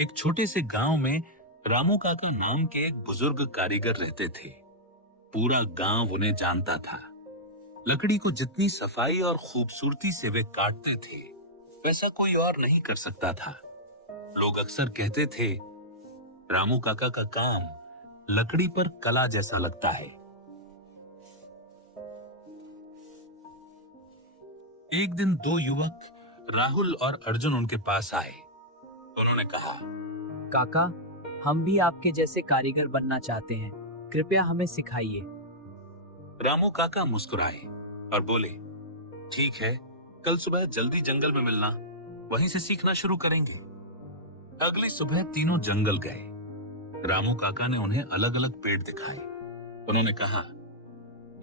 एक छोटे से गांव में रामू काका नाम के एक बुजुर्ग कारीगर रहते थे। पूरा गांव उन्हें जानता था। लकड़ी को जितनी सफाई और खूबसूरती से वे काटते थे, वैसा कोई और नहीं कर सकता था। लोग अक्सर कहते थे, रामू काका का काम लकड़ी पर कला जैसा लगता है। एक दिन दो युवक राहुल और अर्जुन उनके पास आए। उन्होंने कहा, काका, हम भी आपके जैसे कारीगर बनना चाहते हैं। कृपया हमें सिखाइए। रामू काका मुस्कुराए और बोले, ठीक है, कल सुबह जल्दी जंगल में मिलना, वहीं से सीखना शुरू करेंगे। अगली सुबह तीनों जंगल गए। रामू काका ने उन्हें अलग अलग पेड़ दिखाए। उन्होंने कहा,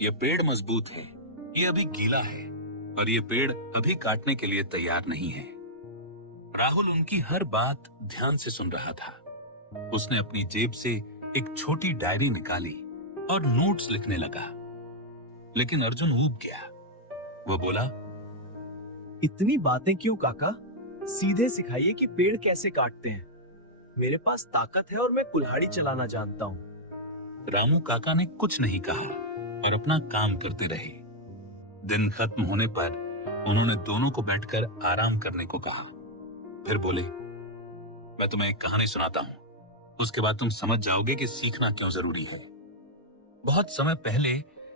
यह पेड़ मजबूत है, ये अभी गीला है, और ये पेड़ अभी काटने के लिए तैयार नहीं है। राहुल उनकी हर बात ध्यान से सुन रहा था। उसने अपनी जेब से एक छोटी डायरी निकाली और नोट्स लिखने लगा। लेकिन अर्जुन ऊब गया। वो बोला, इतनी बातें क्यों काका? सीधे सिखाइए कि पेड़ कैसे काटते हैं। मेरे पास ताकत है और मैं कुल्हाड़ी चलाना जानता हूँ। रामू काका ने कुछ नहीं कहा और अपना काम करते रहे। दिन खत्म होने पर उन्होंने दोनों को बैठकर आराम करने को कहा। फिर बोले, मैं तुम्हें एक कहानी सुनाता हूं, उसके बाद तुम समझ जाओगे कि सीखना क्यों जरूरी है। बहुत समय पहले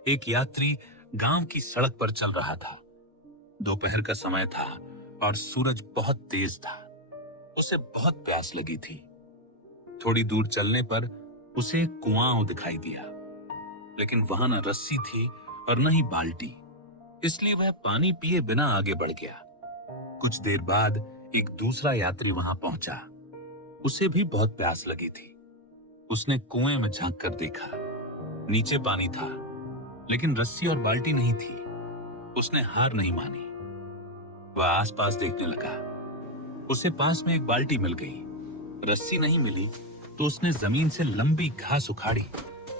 एक यात्री गांव की सड़क पर चल रहा था। दोपहर का समय था और सूरज बहुत तेज था। उसे बहुत प्यास लगी थी। थोड़ी दूर चलने पर उसे एक कुआं दिखाई दिया, लेकिन वहां न रस्सी थी और न ही बाल्टी, इसलिए वह पानी पिए बिना आगे बढ़ गया। कुछ देर बाद एक दूसरा यात्री वहां पहुंचा। उसे भी बहुत प्यास लगी थी। उसने कुएं में झांक कर देखा। नीचे पानी था, लेकिन रस्सी और बाल्टी नहीं थी। उसने हार नहीं मानी। वह आसपास देखने लगा। उसे पास में एक बाल्टी मिल गई। रस्सी नहीं मिली तो उसने जमीन से लंबी घास उखाड़ी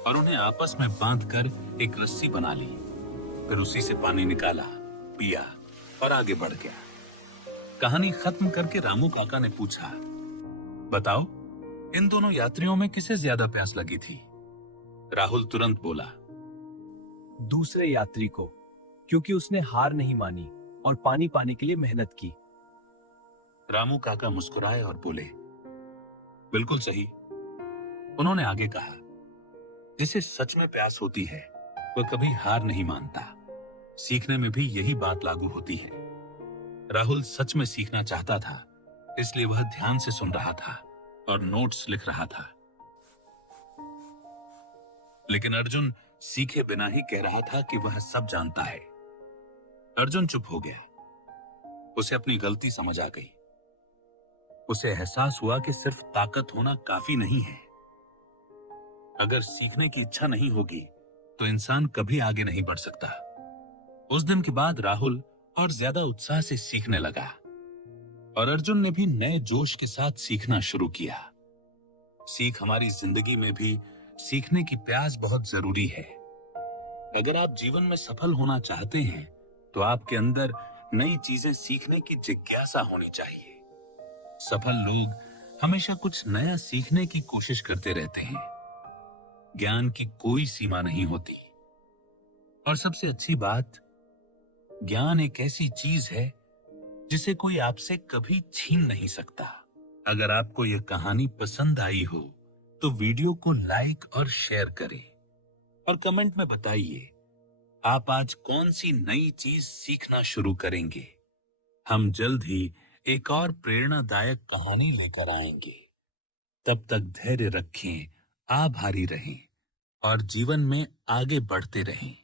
और उन्हें आपस में बांधकर एक रस्सी बना ली। फिर उसी से पानी निकाला, पिया और आगे बढ़ गया। कहानी खत्म करके रामू काका ने पूछा, बताओ, इन दोनों यात्रियों में किसे ज्यादा प्यास लगी थी? राहुल तुरंत बोला, दूसरे यात्री को, क्योंकि उसने हार नहीं मानी और पानी पाने के लिए मेहनत की। रामू काका मुस्कुराए और बोले, बिल्कुल सही। उन्होंने आगे कहा, जिसे सच में प्यास होती है वह कभी हार नहीं मानता। सीखने में भी यही बात लागू होती है। राहुल सच में सीखना चाहता था, इसलिए वह ध्यान से सुन रहा था और नोट्स लिख रहा था। लेकिन अर्जुन सीखे बिना ही कह रहा था कि वह सब जानता है। अर्जुन चुप हो गया। उसे अपनी गलती समझ आ गई। उसे एहसास हुआ कि सिर्फ ताकत होना काफी नहीं है। अगर सीखने की इच्छा नहीं होगी तो इंसान कभी आगे नहीं बढ़ सकता। उस दिन के बाद राहुल और ज्यादा उत्साह से सीखने लगा और अर्जुन ने भी नए जोश के साथ सीखना शुरू किया। सीख हमारी जिंदगी में भी सीखने की प्यास बहुत जरूरी है। अगर आप जीवन में सफल होना चाहते हैं तो आपके अंदर नई चीजें सीखने की जिज्ञासा होनी चाहिए। सफल लोग हमेशा कुछ नया सीखने की कोशिश करते रहते हैं। ज्ञान की कोई सीमा नहीं होती। और सबसे अच्छी बात, ज्ञान एक ऐसी चीज है जिसे कोई आपसे कभी छीन नहीं सकता। अगर आपको यह कहानी पसंद आई हो तो वीडियो को लाइक और शेयर करें और कमेंट में बताइए आप आज कौन सी नई चीज सीखना शुरू करेंगे। हम जल्द ही एक और प्रेरणादायक कहानी लेकर आएंगे। तब तक धैर्य रखें, आभारी रहें और जीवन में आगे बढ़ते रहें।